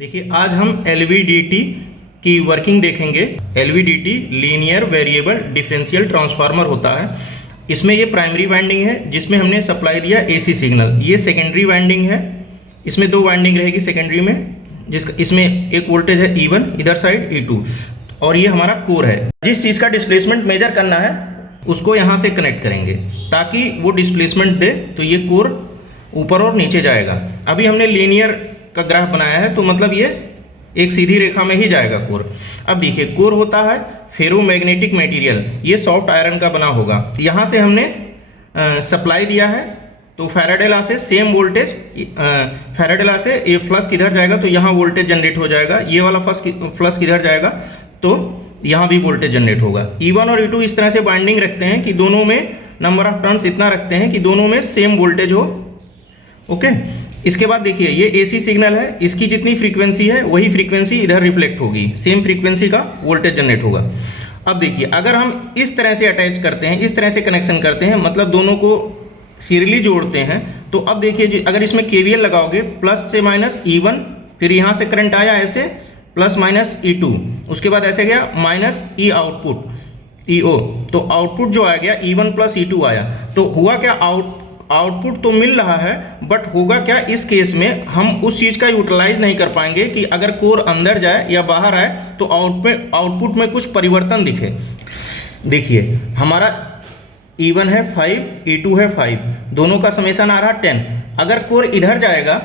देखिए आज हम LVDT की वर्किंग देखेंगे। LVDT linear variable differential transformer होता है। इसमें ये प्राइमरी वाइंडिंग है जिसमें हमने सप्लाई दिया AC सिग्नल। ये सेकेंडरी वाइंडिंग है, इसमें दो वाइंडिंग रहेगी सेकेंडरी में, जिसका इसमें एक वोल्टेज है E1 इधर साइड, E2, और ये हमारा कोर है। जिस चीज़ का डिस्प्लेसमेंट मेजर करना है उसको यहाँ से कनेक्ट करेंगे ताकि वो डिस्प्लेसमेंट दे, तो ये कोर ऊपर और नीचे जाएगा। अभी हमने लीनियर का ग्राफ बनाया है तो मतलब ये एक सीधी रेखा में ही जाएगा कोर। अब देखिए कोर होता है फेरोमैग्नेटिक मटेरियल, ये सॉफ्ट आयरन का बना होगा। यहाँ से हमने सप्लाई दिया है तो फैराडे लॉ से सेम वोल्टेज, फैराडे लॉ से ये फ्लक्स किधर जाएगा तो यहाँ वोल्टेज जनरेट हो जाएगा। ये वाला फ्लक्स किधर जाएगा तो यहाँ भी वोल्टेज जनरेट होगा। E1 और E2 इस तरह से बाइंडिंग रखते हैं कि दोनों में नंबर ऑफ टर्न्स इतना रखते हैं कि दोनों में सेम वोल्टेज हो। ओके, इसके बाद देखिए ये AC सिग्नल है, इसकी जितनी फ्रीक्वेंसी है वही फ्रीक्वेंसी इधर रिफ्लेक्ट होगी, सेम फ्रीक्वेंसी का वोल्टेज जनरेट होगा। अब देखिए अगर हम इस तरह से अटैच करते हैं, इस तरह से कनेक्शन करते हैं, मतलब दोनों को सीरियली जोड़ते हैं, तो अब देखिए अगर इसमें KVL लगाओगे प्लस से माइनस E1, फिर यहाँ से करंट आया ऐसे प्लस माइनस E2, उसके बाद ऐसे गया माइनस E आउटपुट EO, तो आउटपुट जो आ गया E1 प्लस E2 आया। तो हुआ क्या, आउटपुट तो मिल रहा है बट होगा क्या, इस केस में हम उस चीज़ का यूटिलाइज नहीं कर पाएंगे कि अगर कोर अंदर जाए या बाहर आए तो आउटपुट में कुछ परिवर्तन दिखे। देखिए हमारा E1 है 5, E2 है 5, दोनों का समेशन आ रहा 10। अगर कोर इधर जाएगा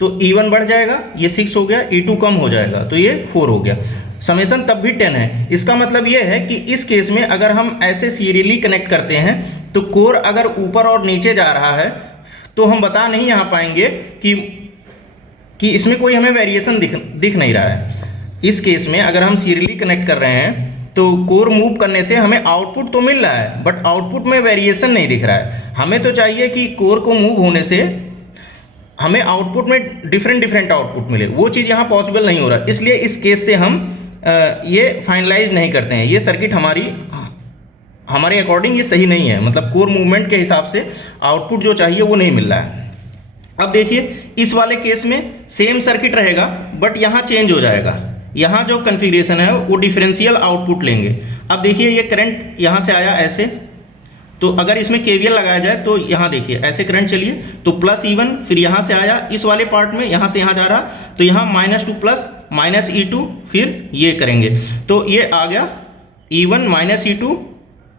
तो E1 बढ़ जाएगा, ये 6 हो गया, E2 कम हो जाएगा तो ये 4 हो गया, समेशन तब भी 10 है। इसका मतलब ये है कि इस केस में अगर हम ऐसे सीरियली कनेक्ट करते हैं तो कोर अगर ऊपर और नीचे जा रहा है तो हम बता नहीं यहाँ पाएंगे कि इसमें कोई हमें वेरिएशन दिख नहीं रहा है। इस केस में अगर हम सीरियली कनेक्ट कर रहे हैं तो कोर मूव करने से हमें आउटपुट तो मिल रहा है बट आउटपुट में वेरिएशन नहीं दिख रहा है। हमें तो चाहिए कि कोर को मूव होने से हमें आउटपुट में डिफरेंट आउटपुट मिले, वो चीज़ यहाँ पॉसिबल नहीं हो रहा। इसलिए इस केस से हम ये फाइनलाइज नहीं करते हैं। ये सर्किट हमारे अकॉर्डिंग ये सही नहीं है, मतलब कोर मूवमेंट के हिसाब से आउटपुट जो चाहिए वो नहीं मिल रहा है। अब देखिए इस वाले केस में सेम सर्किट रहेगा बट यहाँ चेंज हो जाएगा। यहाँ जो कन्फिग्रेशन है वो डिफरेंशियल आउटपुट लेंगे। अब देखिए ये करंट यहाँ से आया ऐसे, तो अगर इसमें KVL लगाया जाए तो यहाँ देखिए ऐसे करंट चलिए तो प्लस E1, फिर यहाँ से आया इस वाले पार्ट में, यहाँ से यहाँ जा रहा तो यहाँ -2 प्लस माइनस E2, फिर ये करेंगे तो ये आ गया E1 minus E2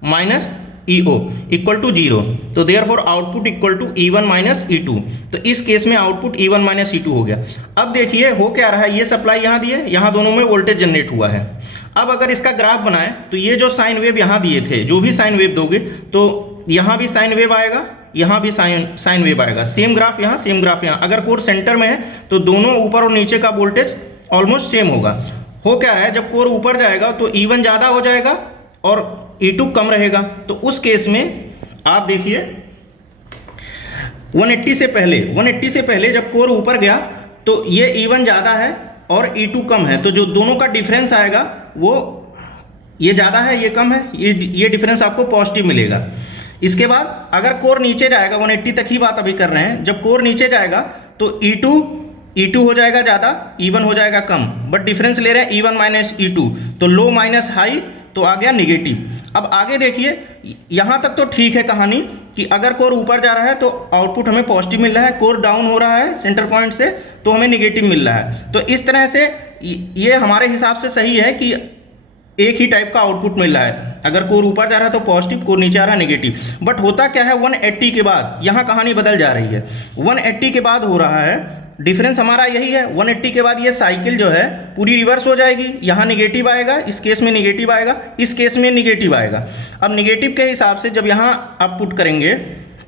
minus EO equal to 0। तो therefore output equal to E1 minus E2। तो इस केस में आउटपुट E1 माइनस E2 हो गया। अब देखिए हो क्या रहा है, ये सप्लाई यहाँ दी है, यहाँ दोनों में वोल्टेज जनरेट हुआ है। अब अगर इसका ग्राफ बनाए तो ये जो साइन वेव यहाँ दिए थे, जो भी साइन वेव दोगे तो यहाँ भी साइन वेव आएगा, यहाँ भी साइन वेव आएगा, सेम ग्राफ यहाँ सेम ग्राफ यहाँ। अगर कोर सेंटर में है तो दोनों ऊपर और नीचे का वोल्टेज ऑलमोस्ट सेम होगा। हो क्या रहा है, जब कोर ऊपर जाएगा तो E1 ज़्यादा हो जाएगा और E2 कम रहेगा। तो उस केस में आप देखिए 180 से पहले जब कोर ऊपर गया तो ये E1 ज़्यादा है और E2 कम है, तो जो दोनों का डिफरेंस आएगा वो ये ज़्यादा है ये कम है, ये डिफरेंस आपको पॉजिटिव मिलेगा। इसके बाद अगर कोर नीचे जाएगा, 180 तक ही बात अभी कर रहे हैं, जब कोर नीचे जाएगा तो E2 हो जाएगा ज़्यादा, E1 हो जाएगा कम, बट डिफरेंस ले रहे हैं E1 माइनस E2, तो लो माइनस हाई तो आ गया निगेटिव। अब आगे देखिए यहाँ तक तो ठीक है कहानी कि अगर कोर ऊपर जा रहा है तो आउटपुट हमें पॉजिटिव मिल रहा है, कोर डाउन हो रहा है सेंटर पॉइंट से तो हमें निगेटिव मिल रहा है। तो इस तरह से ये हमारे हिसाब से सही है कि एक ही टाइप का आउटपुट मिल रहा है। अगर कोर ऊपर जा रहा है तो पॉजिटिव, कोर नीचे आ रहा है निगेटिव। बट होता क्या है 180 के बाद यहाँ कहानी बदल जा रही है। 180 के बाद हो रहा है डिफरेंस हमारा यही है, 180 के बाद ये साइकिल जो है पूरी रिवर्स हो जाएगी। यहाँ निगेटिव आएगा, इस केस में निगेटिव आएगा, इस केस में निगेटिव आएगा। अब निगेटिव के हिसाब से जब यहाँ आप पुट करेंगे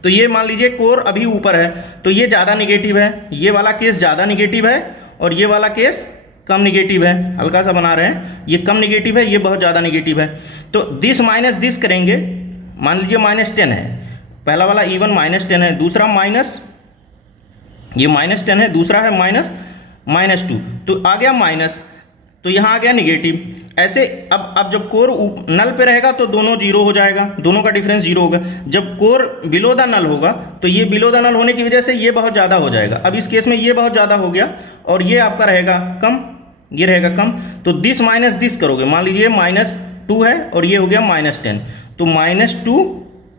तो ये मान लीजिए कोर अभी ऊपर है तो ये ज़्यादा निगेटिव है, ये वाला केस ज़्यादा निगेटिव है और ये वाला केस कम निगेटिव है। हल्का सा बना रहे हैं, ये कम निगेटिव है, ये बहुत ज़्यादा निगेटिव है। तो दिस माइनस दिस करेंगे, मान लीजिए -10 है, पहला वाला E1 -10 है, दूसरा माइनस, ये -10 है, दूसरा है -2, तो आ गया माइनस। तो यहाँ आ गया निगेटिव। ऐसे अब जब कोर नल पे रहेगा तो दोनों जीरो हो जाएगा, दोनों का डिफरेंस जीरो होगा। जब कोर बिलो द नल होगा तो ये बिलो द नल होने की वजह से ये बहुत ज़्यादा हो जाएगा। अब इस केस में ये बहुत ज़्यादा हो गया और ये आपका रहेगा कम, ये रहेगा कम। तो दिस माइनस दिस करोगे, मान लीजिए -2 है और ये हो गया -10, तो -2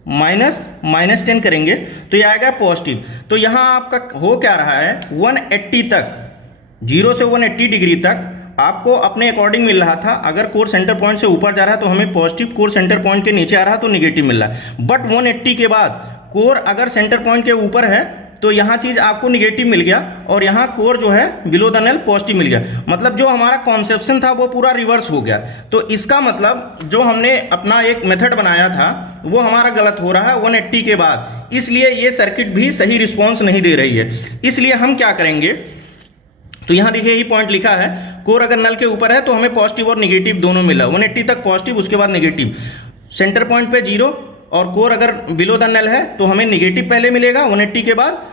-10 करेंगे तो ये आएगा पॉजिटिव। तो यहाँ आपका हो क्या रहा है, 180 तक, 0 से 180 डिग्री तक आपको अपने अकॉर्डिंग मिल रहा था। अगर कोर सेंटर पॉइंट से ऊपर जा रहा है तो हमें पॉजिटिव, कोर सेंटर पॉइंट के नीचे आ रहा है तो निगेटिव मिल रहा है। बट 180 के बाद कोर अगर सेंटर पॉइंट के ऊपर है तो यहाँ चीज़ आपको निगेटिव मिल गया और यहाँ कोर जो है बिलो द नल पॉजिटिव मिल गया। मतलब जो हमारा कॉन्सेप्शन था वो पूरा रिवर्स हो गया। तो इसका मतलब जो हमने अपना एक मेथड बनाया था वो हमारा गलत हो रहा है 180 के बाद, इसलिए ये सर्किट भी सही रिस्पॉन्स नहीं दे रही है। इसलिए हम क्या करेंगे, तो यहाँ देखिए यही पॉइंट लिखा है, कोर अगर नल के ऊपर है तो हमें पॉजिटिव और निगेटिव दोनों मिला, 180 तक पॉजिटिव उसके बाद निगेटिव, सेंटर पॉइंट पे 0 और कोर अगर बिलो द नल है तो हमें निगेटिव पहले मिलेगा, 180 के बाद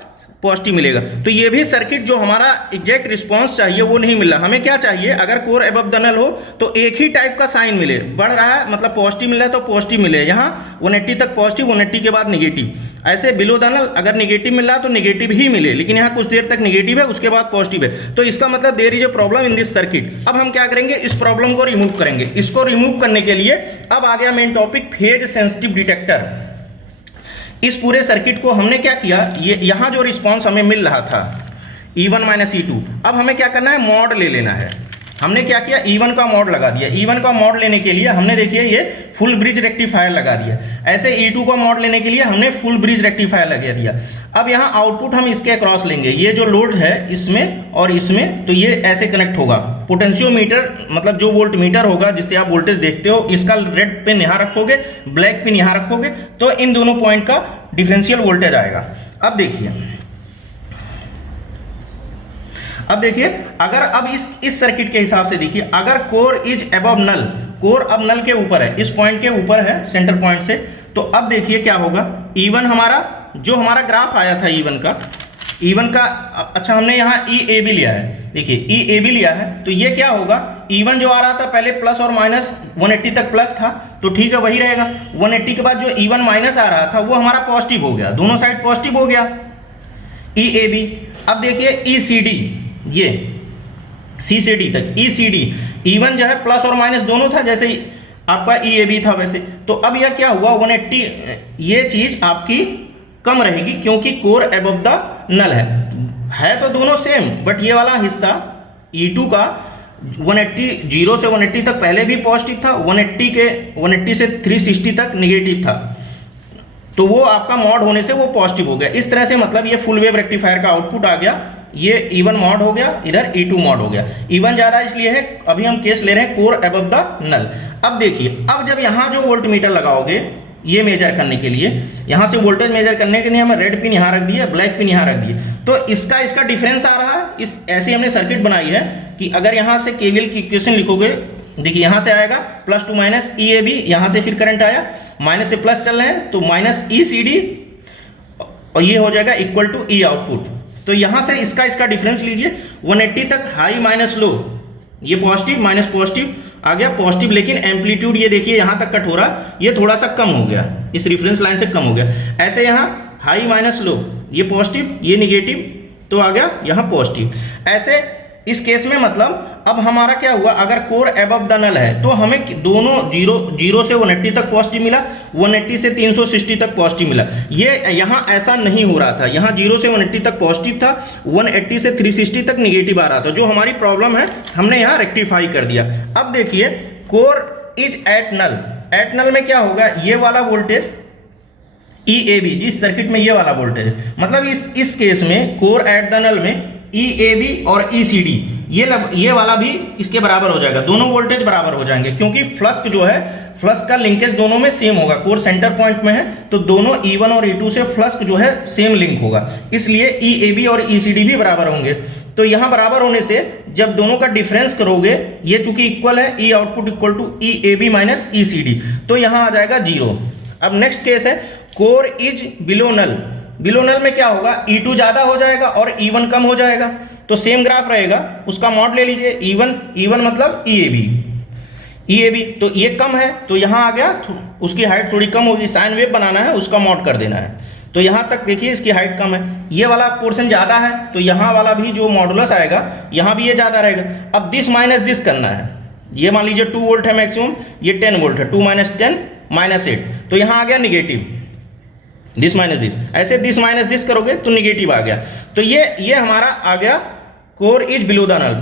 पॉजिटिव मिलेगा। तो ये भी सर्किट जो हमारा एग्जैक्ट रिस्पांस चाहिए वो नहीं मिल रहा। हमें क्या चाहिए, अगर कोर अबव द नल हो तो एक ही टाइप का साइन मिले, बढ़ रहा है मतलब पॉजिटिव मिल रहा है तो पॉजिटिव मिले, यहाँ 180 तक पॉजिटिव, 180 के बाद निगेटिव। ऐसे बिलो द नल अगर निगेटिव मिल रहा है तो निगेटिव ही मिले, लेकिन यहाँ कुछ देर तक निगेटिव है उसके बाद पॉजिटिव है। तो इसका मतलब there is a problem in this circuit. अब हम क्या करेंगे, इस प्रॉब्लम को रिमूव करेंगे। इसको रिमूव करने के लिए अब आ गया main topic, phase sensitive detector. इस पूरे सर्किट को हमने क्या किया, ये यहाँ जो रिस्पांस हमें मिल रहा था E1 - E2, अब हमें क्या करना है, मॉड ले लेना है। हमने क्या किया, E1 का मॉड लगा दिया। E1 का मॉड लेने के लिए हमने देखिए ये फुल ब्रिज रेक्टिफायर लगा दिया। ऐसे E2 का मॉड लेने के लिए हमने फुल ब्रिज रेक्टिफायर लगा दिया। अब यहाँ आउटपुट हम इसके अक्रॉस लेंगे, ये जो लोड है इसमें और इसमें, तो ये ऐसे कनेक्ट होगा। पोटेंशियोमीटर मतलब जो वोल्ट मीटर होगा जिससे आप वोल्टेज देखते हो, इसका रेड पिन यहाँ रखोगे, ब्लैक पिन यहाँ रखोगे, तो इन दोनों पॉइंट का डिफरेंशियल वोल्टेज आएगा। अब देखिए अगर अब इस सर्किट के हिसाब से देखिए, अगर core is above null, core अब नल के ऊपर है, इस पॉइंट के ऊपर है सेंटर पॉइंट से, तो अब देखिए क्या होगा, E1 हमारा जो हमारा ग्राफ आया था E1 का अच्छा हमने यहाँ EAB लिया है, देखिए EAB लिया है, तो ये क्या होगा, E1 जो आ रहा था पहले प्लस और माइनस 180 तक प्लस था तो ठीक है वही रहेगा। 180 के बाद जो E1 माइनस आ रहा था वो हमारा पॉजिटिव हो गया, दोनों साइड पॉजिटिव हो गया EAB। अब देखिए ECD, ये C से D तक ECD, E1 जो है प्लस और माइनस दोनों था जैसे आपका EAB था वैसे, तो अब यह क्या हुआ 180, ये चीज आपकी कम रहेगी क्योंकि कोर अबव द नल है तो दोनों सेम, बट ये वाला हिस्सा E2 का 180, 0 से 180 तक पहले भी पॉजिटिव था, 180 से 360 तक निगेटिव था, तो वो आपका मॉड होने से वो पॉजिटिव हो गया। इस तरह से मतलब ये फुल वेव रेक्टिफायर का आउटपुट आ गया, ये E1 मॉड हो गया, इधर E2 मॉड हो गया। E1 ज्यादा इसलिए है, अभी हम केस ले रहे हैं कोर अबव द नल। अब देखिए, अब जब यहाँ जो वोल्ट मीटर लगाओगे ये मेजर करने के लिए, यहाँ से वोल्टेज मेजर करने के लिए हमें रेड पिन यहाँ रख दिए, ब्लैक पिन यहाँ रख दिए, तो इसका डिफरेंस आ रहा है। इस ऐसे हमने सर्किट बनाई है कि अगर यहाँ से केवीएल की इक्वेशन लिखोगे, देखिए यहाँ से आएगा +2 EAB, यहाँ से फिर करंट आया, माइनस से प्लस चल रहे हैं तो -ECD, और ये हो जाएगा इक्वल टू E आउटपुट। तो यहाँ से इसका डिफरेंस लीजिए, 180 तक हाई माइनस लो, ये पॉजिटिव माइनस पॉजिटिव आ गया पॉजिटिव, लेकिन एम्पलीट्यूड ये देखिए यहाँ तक कट हो रहा, ये थोड़ा सा कम हो गया, इस रेफरेंस लाइन से कम हो गया। ऐसे यहाँ हाई माइनस लो, ये पॉजिटिव ये निगेटिव, तो आ गया यहाँ पॉजिटिव। ऐसे इस केस में मतलब अब हमारा क्या हुआ, अगर कोर अबव द नल है तो हमें दोनों 0 से 180 तक पॉजिटिव मिला, 180 से 360 तक पॉजिटिव मिला। ये यहाँ ऐसा नहीं हो रहा था, यहाँ 0 से 180 तक पॉजिटिव था, 180 से 360 तक निगेटिव आ रहा था। जो हमारी प्रॉब्लम है हमने यहाँ रेक्टिफाई कर दिया। अब देखिए कोर इज एट नल में क्या होगा, ये वाला वोल्टेज EAB, जिस सर्किट में ये वाला वोल्टेज है, मतलब इस केस में कोर एट द नल में EAB और ECD ये वाला भी इसके बराबर हो जाएगा, दोनों वोल्टेज बराबर हो जाएंगे क्योंकि फ्लक्स जो है, फ्लक्स का लिंकेज दोनों में सेम होगा। कोर सेंटर पॉइंट में है तो दोनों E1 और E2 से फ्लक्स जो है सेम लिंक होगा, इसलिए EAB और ECD भी बराबर होंगे। तो यहाँ बराबर होने से जब दोनों का डिफरेंस करोगे, ये चूंकि इक्वल है, E output equal to EAB minus ECD, तो यहाँ आ जाएगा 0। अब नेक्स्ट केस है core is below null. Below null में क्या होगा, E2 ज्यादा हो जाएगा और E1 कम हो जाएगा। तो सेम ग्राफ रहेगा, उसका मॉड ले लीजिए E1 मतलब EAB, तो ये कम है तो यहाँ आ गया, उसकी हाइट थोड़ी कम होगी, साइन वेव बनाना है, उसका मॉड कर देना है। तो यहाँ तक देखिए इसकी हाइट कम है, ये वाला पोर्शन ज़्यादा है तो यहाँ वाला भी जो मॉडुलस आएगा यहाँ भी ये ज़्यादा रहेगा। अब दिस माइनस दिस करना है, ये मान लीजिए 2 वोल्ट है मैक्सिमम, ये 10 वोल्ट है, 2 माइनस 10 माइनस 8, तो यहाँ आ गया निगेटिव, दिस माइनस दिस, ऐसे दिस माइनस दिस करोगे तो निगेटिव आ गया। तो ये हमारा आ गया core is below the null.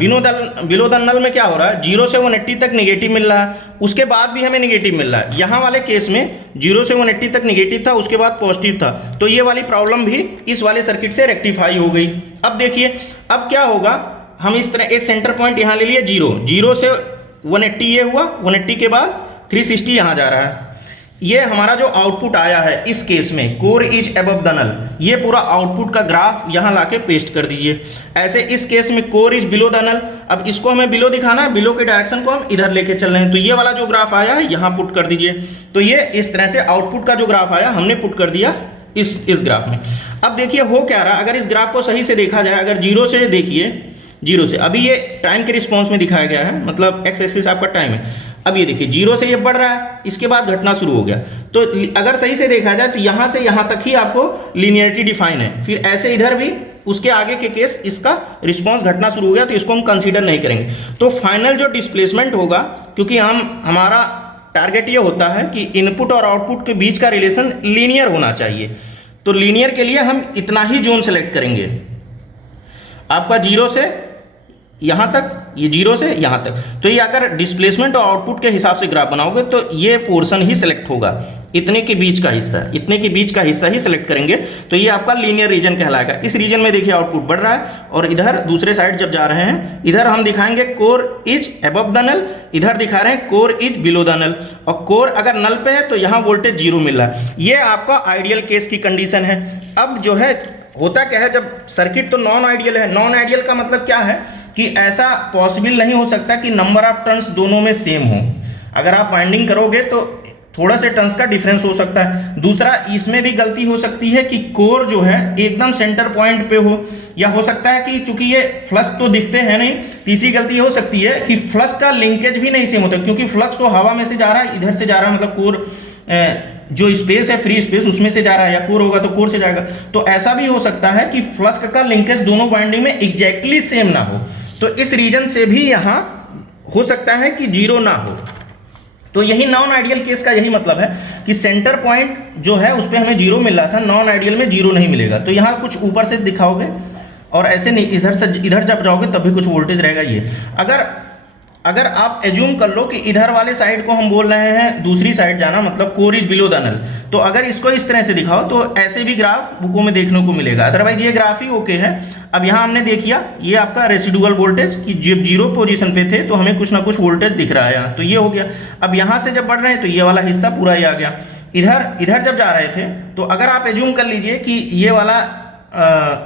Below the null में क्या हो रहा है, 0 से 180 तक निगेटिव मिल रहा है, उसके बाद भी हमें निगेटिव मिल रहा है। यहाँ वाले केस में 0 से 180 तक निगेटिव था, उसके बाद पॉजिटिव था, तो ये वाली प्रॉब्लम भी इस वाले सर्किट से रेक्टिफाई हो गई। अब देखिए अब क्या होगा, हम इस तरह एक सेंटर पॉइंट यहाँ ले लिए 0 से 180 ये हुआ, 180 के बाद 360 यहाँ जा रहा है। ये हमारा जो आउटपुट आया है इस केस में core is above the null, ये पूरा आउटपुट का ग्राफ यहाँ लाके पेस्ट कर दीजिए। ऐसे इस केस में core is below the null, अब इसको हमें बिलो दिखाना है, बिलो के डायरेक्शन को हम इधर लेके चल रहे हैं, तो ये वाला जो ग्राफ आया है यहाँ पुट कर दीजिए। तो ये इस तरह से आउटपुट का जो ग्राफ आया हमने पुट कर दिया इस ग्राफ में। अब देखिए हो क्या रहा, अगर इस ग्राफ को सही से देखा जाए, अगर 0 से देखिए, 0 से अभी ये टाइम के रिस्पॉन्स में दिखाया गया है, मतलब एक्स एक्सिस आपका टाइम है। अब ये देखिए 0 से ये बढ़ रहा है, इसके बाद घटना शुरू हो गया, तो अगर सही से देखा जाए तो यहाँ से यहाँ तक ही आपको लीनियरिटी डिफाइन है, फिर ऐसे इधर भी उसके आगे के केस इसका रिस्पॉन्स घटना शुरू हो गया, तो इसको हम कंसीडर नहीं करेंगे। तो फाइनल जो डिस्प्लेसमेंट होगा, क्योंकि हमारा टारगेट ये होता है कि इनपुट और आउटपुट के बीच का रिलेशन लीनियर होना चाहिए, तो लीनियर के लिए हम इतना ही जोन सेलेक्ट करेंगे, आपका 0 से यहाँ तक, ये 0 से यहाँ तक। तो ये अगर डिस्प्लेसमेंट और आउटपुट के हिसाब से ग्राफ बनाओगे तो ये पोर्शन ही सिलेक्ट होगा, इतने के बीच का हिस्सा ही सिलेक्ट करेंगे, तो ये आपका लीनियर रीजन कहलाएगा। इस रीजन में देखिए आउटपुट बढ़ रहा है, और इधर दूसरे साइड जब जा रहे हैं, इधर हम दिखाएंगे core is above the null, इधर दिखा रहे हैं core is below the null, और कोर अगर नल पे है तो यहाँ वोल्टेज 0 मिल रहा है। ये आपका आइडियल केस की कंडीशन है। अब जो है होता क्या है, जब सर्किट तो नॉन आइडियल है, नॉन आइडियल का मतलब क्या है कि ऐसा पॉसिबल नहीं हो सकता कि नंबर ऑफ टर्न्स दोनों में सेम हो। अगर आप वाइंडिंग करोगे तो थोड़ा से टर्न्स का डिफरेंस हो सकता है। दूसरा, इसमें भी गलती हो सकती है कि कोर जो है एकदम सेंटर पॉइंट पे हो, या हो सकता है कि चूंकि ये फ्लक्स तो दिखते हैं नहीं। तीसरी गलती हो सकती है कि फ्लक्स का लिंकेज भी नहीं सेम होता, क्योंकि फ्लक्स तो हवा में से जा रहा है, इधर से जा रहा है, मतलब कोर जो स्पेस है फ्री स्पेस उसमें से जा रहा है, या कोर होगा तो कोर से जाएगा। तो ऐसा भी हो सकता है कि फ्लक्स का लिंकेज दोनों वाइंडिंग में एग्जैक्टली सेम ना हो, तो इस रीजन से भी यहाँ हो सकता है कि 0 ना हो। तो यही नॉन आइडियल केस का यही मतलब है कि सेंटर पॉइंट जो है उस पर हमें 0 मिल रहा था, नॉन आइडियल में 0 नहीं मिलेगा। तो यहाँ कुछ ऊपर से दिखाओगे और ऐसे नहीं, इधर से इधर जब जाओगे तब भी कुछ वोल्टेज रहेगा। ये अगर आप एज्यूम कर लो कि इधर वाले साइड को हम बोल रहे हैं दूसरी साइड जाना, मतलब core is below the null, तो अगर इसको इस तरह से दिखाओ तो ऐसे भी ग्राफ बुकों में देखने को मिलेगा, अदरवाइज ये ग्राफ ही ओके है। अब यहाँ हमने देख लिया ये आपका रेसिडुअल वोल्टेज कि जब 0 पोजीशन पे थे तो हमें कुछ ना कुछ वोल्टेज दिख रहा है यहाँ, तो ये हो गया। अब यहाँ से जब बढ़ रहे हैं तो ये वाला हिस्सा पूरा ही आ गया। इधर जब जा रहे थे तो अगर आप एज्यूम कर लीजिए कि ये वाला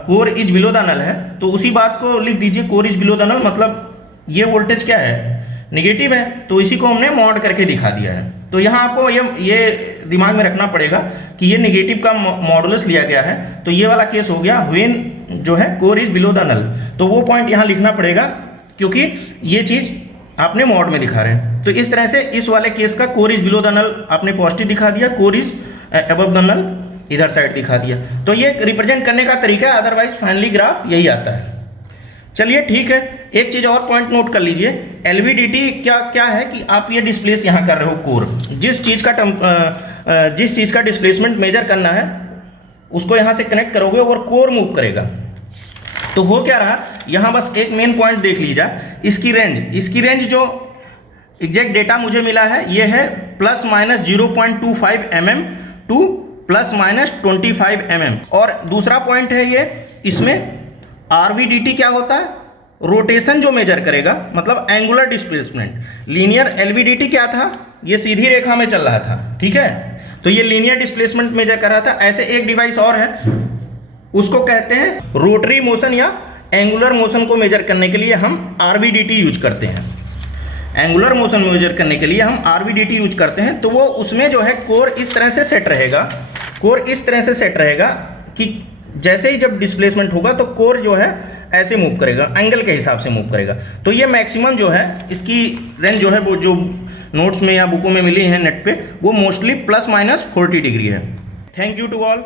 core is below the null है, तो उसी बात को लिख दीजिए core is below the null, मतलब ये वोल्टेज क्या है, नेगेटिव है, तो इसी को हमने मॉड करके दिखा दिया है। तो यहाँ आपको ये दिमाग में रखना पड़ेगा कि ये नेगेटिव का मॉडुलस लिया गया है, तो ये वाला केस हो गया व्हेन जो है core is below the null, तो वो पॉइंट यहाँ लिखना पड़ेगा क्योंकि ये चीज़ आपने मॉड में दिखा रहे हैं। तो इस तरह से इस वाले केस का core is below the null आपने पॉजिटिव दिखा दिया, core is above the null इधर साइड दिखा दिया। तो ये रिप्रेजेंट करने का तरीका है, अदरवाइज फाइनली ग्राफ यही आता है। चलिए ठीक है, एक चीज़ और पॉइंट नोट कर लीजिए, एलवीडीटी क्या है कि आप ये डिस्प्लेस यहाँ कर रहे हो कोर, जिस चीज़ का डिस्प्लेसमेंट मेजर करना है उसको यहाँ से कनेक्ट करोगे और कोर मूव करेगा। तो हो क्या रहा, यहाँ बस एक मेन पॉइंट देख लीजिए, इसकी रेंज जो एग्जैक्ट डेटा मुझे मिला है ये है ±0.25 mm टू ±25 mm। और दूसरा पॉइंट है ये, इसमें आरवीडीटी क्या होता है, रोटेशन जो मेजर करेगा, मतलब एंगुलर डिस्प्लेसमेंट। लीनियर एलवीडीटी क्या था, ये सीधी रेखा में चल रहा था, ठीक है, तो ये लीनियर डिस्प्लेसमेंट मेजर कर रहा था। ऐसे एक डिवाइस और है, उसको कहते हैं रोटरी मोशन या एंगुलर मोशन को मेजर करने के लिए हम आरवीडीटी यूज करते हैं। एंगुलर मोशन मेजर करने के लिए हम आरवीडीटी यूज करते हैं। तो वो उसमें जो है कोर इस तरह से सेट रहेगा, कि जैसे ही जब डिस्प्लेसमेंट होगा तो कोर जो है ऐसे मूव करेगा, एंगल के हिसाब से मूव करेगा। तो ये मैक्सिमम जो है इसकी रेंज जो है वो जो नोट्स में या बुकों में मिली है नेट पे, वो मोस्टली ±40 डिग्री है। Thank you to all.